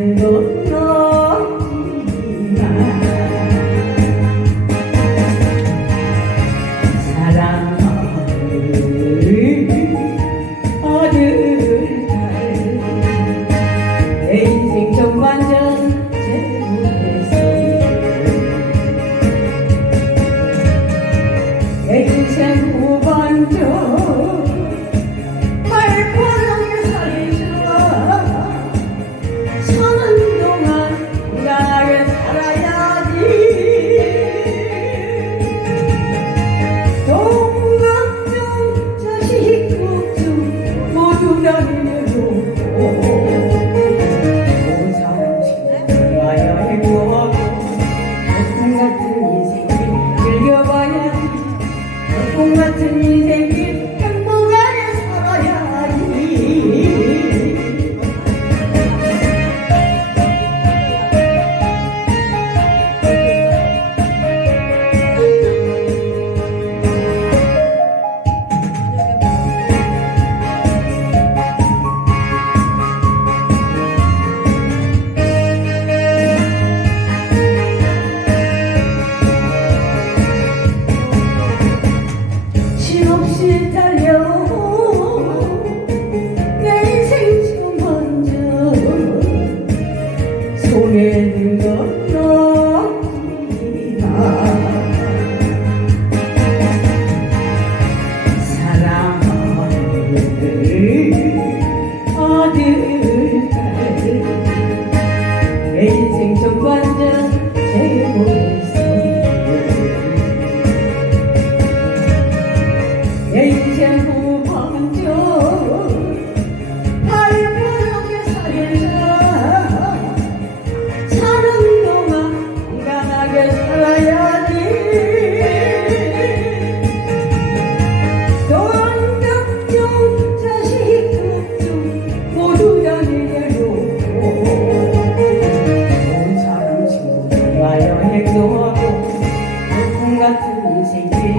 No. Lord, Lord. take it.